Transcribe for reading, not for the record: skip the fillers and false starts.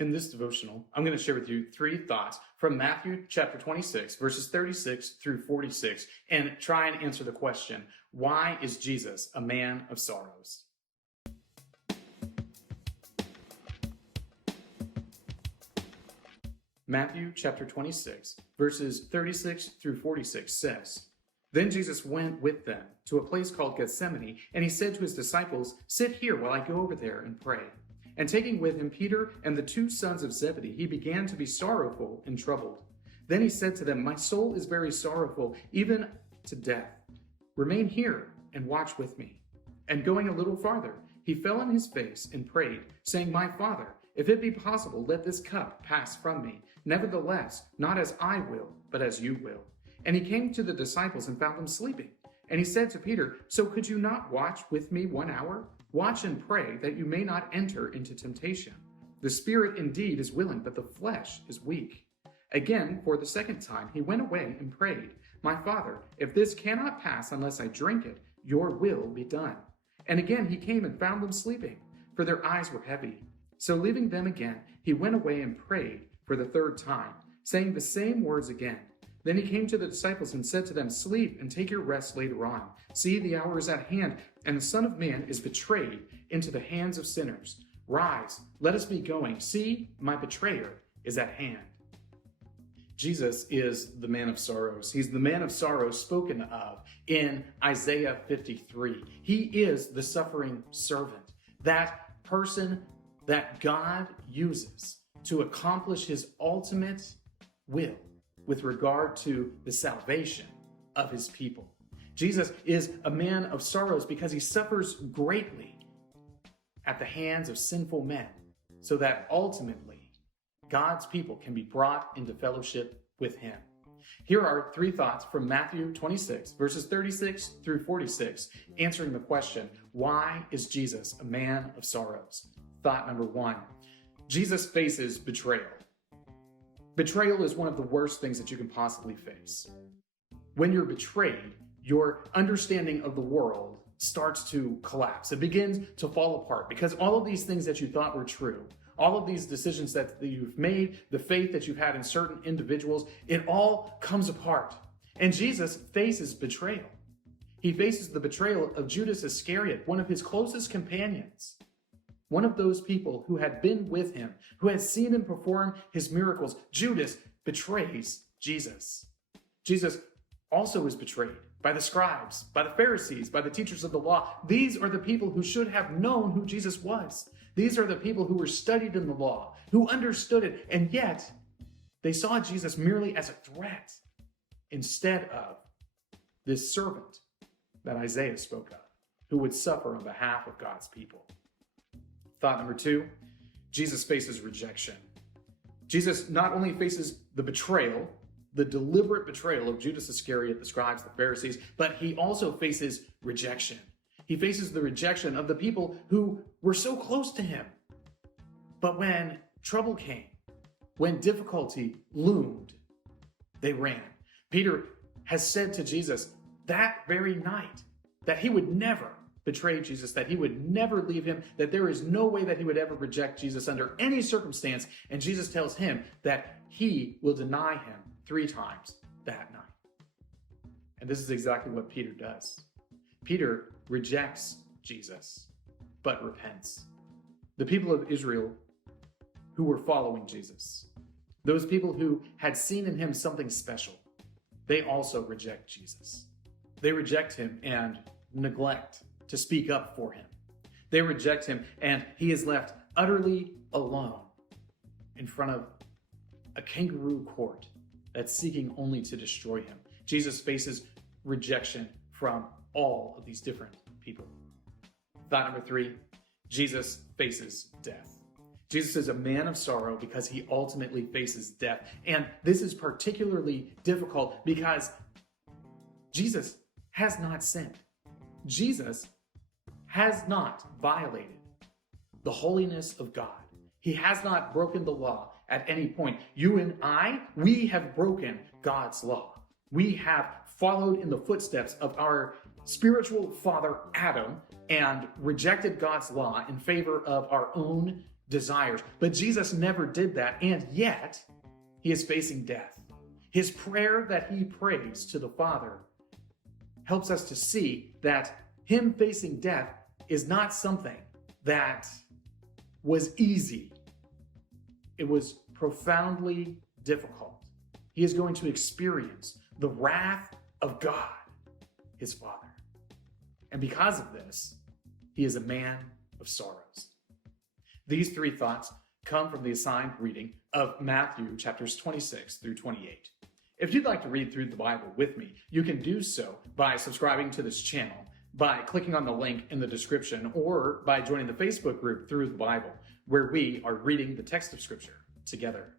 In this devotional, I'm going to share with you 3 thoughts from Matthew chapter 26, verses 36 through 46, and try and answer the question, why is Jesus a man of sorrows? Matthew chapter 26, verses 36 through 46 says, "Then Jesus went with them to a place called Gethsemane, and he said to his disciples, 'Sit here while I go over there and pray.' And taking with him Peter and the 2 sons of Zebedee, he began to be sorrowful and troubled. Then he said to them, 'My soul is very sorrowful, even to death. Remain here and watch with me.' And going a little farther, he fell on his face and prayed, saying, 'My Father, if it be possible, let this cup pass from me. Nevertheless, not as I will, but as you will.' And he came to the disciples and found them sleeping. And he said to Peter, 'So could you not watch with me 1 hour? Watch and pray that you may not enter into temptation. The spirit indeed is willing, but the flesh is weak.' Again, for the second time, he went away and prayed, 'My Father, if this cannot pass unless I drink it, your will be done.' And again he came and found them sleeping, for their eyes were heavy. So leaving them again, he went away and prayed for the 3rd time, saying the same words again. Then he came to the disciples and said to them, 'Sleep and take your rest later on. See, the hour is at hand, and the Son of Man is betrayed into the hands of sinners. Rise, let us be going. See, my betrayer is at hand.'" Jesus is the man of sorrows. He's the man of sorrows spoken of in Isaiah 53. He is the suffering servant, that person that God uses to accomplish his ultimate will with regard to the salvation of his people. Jesus is a man of sorrows because he suffers greatly at the hands of sinful men, so that ultimately God's people can be brought into fellowship with him. Here are 3 thoughts from Matthew 26, verses 36 through 46, answering the question, why is Jesus a man of sorrows? Thought number 1, Jesus faces betrayal. Betrayal is one of the worst things that you can possibly face. When you're betrayed, your understanding of the world starts to collapse. It begins to fall apart because all of these things that you thought were true, all of these decisions that you've made, the faith that you've had in certain individuals, it all comes apart. And Jesus faces betrayal. He faces the betrayal of Judas Iscariot, one of his closest companions. One of those people who had been with him, who had seen him perform his miracles. Judas betrays Jesus. Jesus also is betrayed by the scribes, by the Pharisees, by the teachers of the law. These are the people who should have known who Jesus was. These are the people who were studied in the law, who understood it, and yet they saw Jesus merely as a threat instead of this servant that Isaiah spoke of, who would suffer on behalf of God's people. Thought number 2, Jesus faces rejection. Jesus not only faces the betrayal, the deliberate betrayal of Judas Iscariot, the scribes, the Pharisees, but he also faces rejection. He faces the rejection of the people who were so close to him. But when trouble came, when difficulty loomed, they ran. Peter has said to Jesus that very night that he would never betray Jesus, that he would never leave him, that there is no way that he would ever reject Jesus under any circumstance. And Jesus tells him that he will deny him 3 times that night. And this is exactly what Peter does. Peter rejects Jesus, but repents. The people of Israel who were following Jesus, those people who had seen in him something special, they also reject Jesus. They reject him and neglect to speak up for him. They reject him, and he is left utterly alone in front of a kangaroo court that's seeking only to destroy him. Jesus faces rejection from all of these different people. Thought number 3, Jesus faces death. Jesus is a man of sorrow because he ultimately faces death. And this is particularly difficult because Jesus has not sinned. Jesus has not violated the holiness of God. He has not broken the law at any point. You and I, we have broken God's law. We have followed in the footsteps of our spiritual father Adam and rejected God's law in favor of our own desires. But Jesus never did that, and yet he is facing death. His prayer that he prays to the Father helps us to see that him facing death is not something that was easy. It was profoundly difficult. He is going to experience the wrath of God, his Father. And because of this, he is a man of sorrows. These three thoughts come from the assigned reading of Matthew chapters 26 through 28. If you'd like to read through the Bible with me, you can do so by subscribing to this channel, by clicking on the link in the description, or by joining the Facebook group Through the Bible, where we are reading the text of Scripture together.